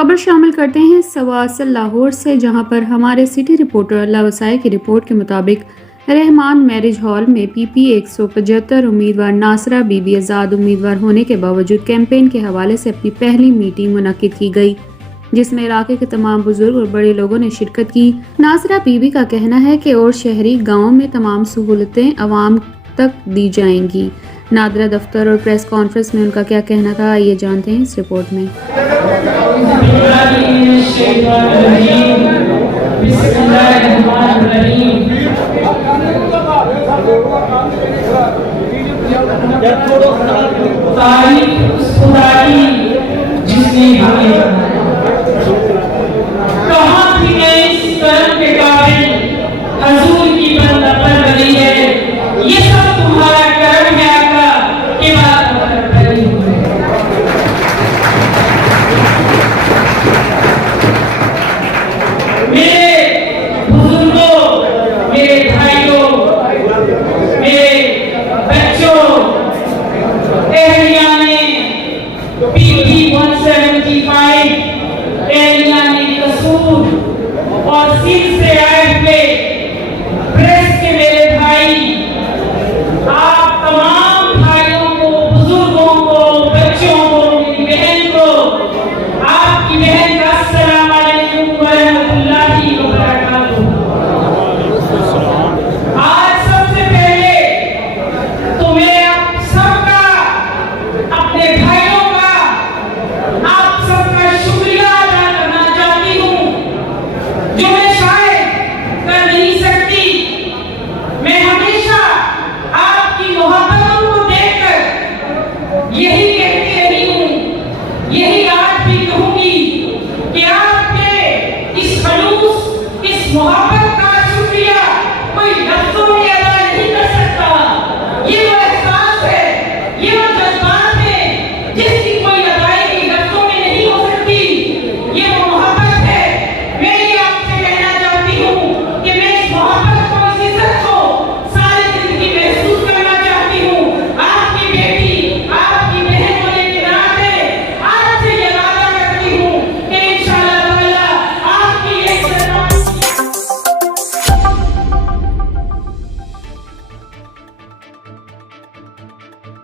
खबर शामिल करते हैं सवासल लाहौर से, जहां पर हमारे सिटी रिपोर्टर अल्लाह वसाए की रिपोर्ट के मुताबिक रहमान मैरिज हॉल में पीपी 175 उम्मीदवार नासरा बीबी आज़ाद उम्मीदवार होने के बावजूद कैंपेन के हवाले से अपनी पहली मीटिंग मुनक्किद की गई, जिसमें इलाके के तमाम बुजुर्ग और बड़े लोगों ने शिरकत की। नासरा बीबी का कहना है कि और शहरी गाँव में तमाम सहूलतें आवाम तक दी जाएंगी। नादरा दफ्तर और प्रेस कॉन्फ्रेंस में उनका क्या कहना था, आइए जानते हैं इस रिपोर्ट में। जिसने हमें कहाँ थी